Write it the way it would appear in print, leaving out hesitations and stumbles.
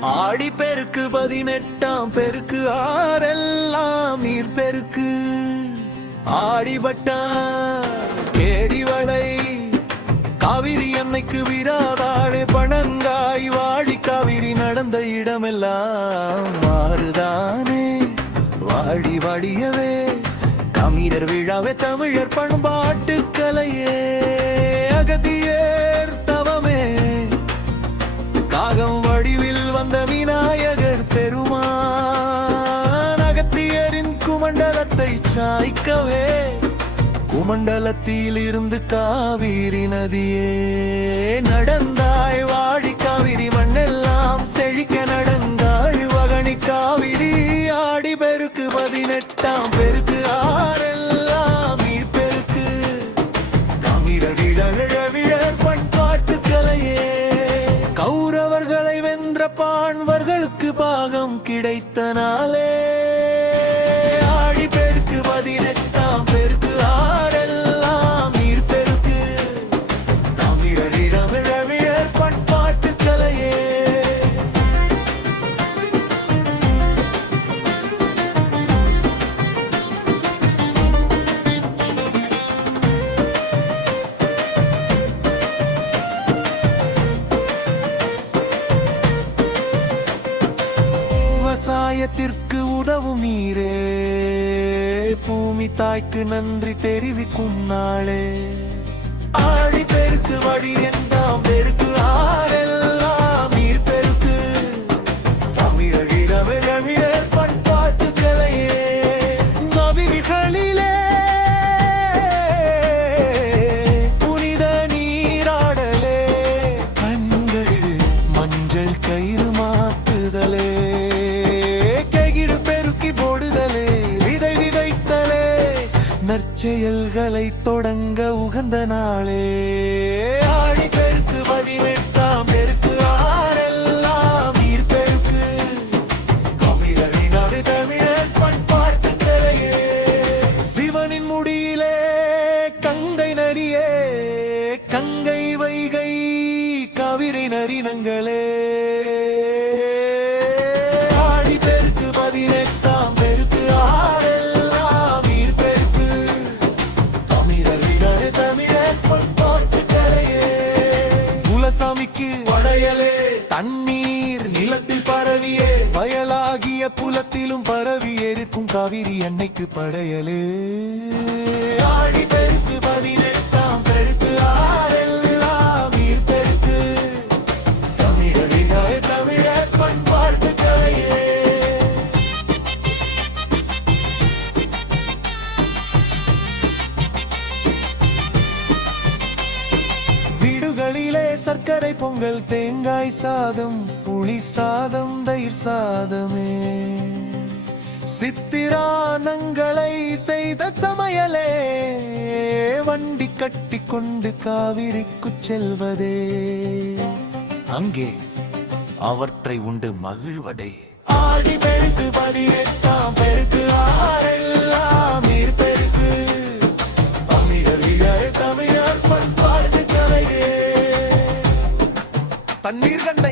ஆடி பெருக்கு 18ஆம் பெருக்கு ஆரெல்லாம் நீர் பெருக்கு ஆடிபட்டா கேடிவளை காவிரி அன்னைக்கு விராதாளே பணங்காய் வாடி காவிரி நடந்த இடமெல்லாம் மாறுதானே வாடி வாடியவே கமிதர் விழாவே தமிழர் பண்பாட்டு கலையே அகதியேர் தவமே காகம் வடிவில் வந்த விநாயகர் பெருமான் அகத்தியரின் குமண்டலத்தை சாய்க்கவே குமண்டலத்தில் இருந்து காவிரி நதியே நடந்தாய் வாழி காவிரி மண்ணெல்லாம் செழிக்க நடந்தாய் வகனி காவிரி ஆடி பெருக்கு 18ஆம் பெருக்கு ஆரெல்லாம் நீர் பெருக்கு தமிழர் பண்பாட்டு கலையே கௌரவர்களை வென்ற பாண்வர்களுக்கு பாகம் கிடைத்த நாளே ஆடி பெருக்கு 18ஆம் பெருக்கு ஆரெல்லாம் நீர் பெருக்கு தமிழர் பண்பாட்டு கலையே விவசாயத்திற்கு உதவும் நீரே பூமி தாய்க்கு நன்றி தெரிவிக்கும் நாளே ஆடி பெருக்கு வழி என்றாம் பெருக்கு ஆரெல்லாம் நீர் பெருக்கு தமிழர் பண்பாட்டு கலையே நதிகளிலே புனித நீராடலே கண்கள் மஞ்சள் கயிறு மாத்துதலே நற்செயல்களை தொடங்க உகந்த நாளே ஆடி பெருக்கு 18ஆம் பெருக்கு ஆரெல்லாம் நீர் பெருக்கு தமிழர் பண்பாட்டு கலையே சிவனின் முடியிலே கங்கை நரியே கங்கை வைகை காவிரி நரினங்களே ஆடி பெருக்கு 18ஆம் பெருக்கு ஆரெல்லாம் நீர் பெருக்கு சாமிக்கு படையலே தண்ணீர் நிலத்தில் பரவியே வயலாகிய புலத்திலும் பரவி இருக்கும் காவிரி அன்னைக்கு படையலே ஆடி பெருக்கு 18ஆம் பெருக்கு ஆரெல்லாம் நீர் பெருக்கு தமிழர் பண்பாட்டு கலையே வீடுகளிலே சர்க்கரை பொங்கல் தேங்காய் சாதம் புளி சாதம் தயிர் சாதமே சித்திரானங்களை செய்த சமையலே வண்டி கட்டி கொண்டு காவிரிக்கு செல்வதே அங்கே அவற்றை உண்டு மகிழ்வதே ஆடி பெருக்கு 18ஆம் பெருக்கு ஆரெல்லாம் நீர் பெருக்கு தமிழர் பண்பாட்டு கலையே தண்ணீர் கண்ட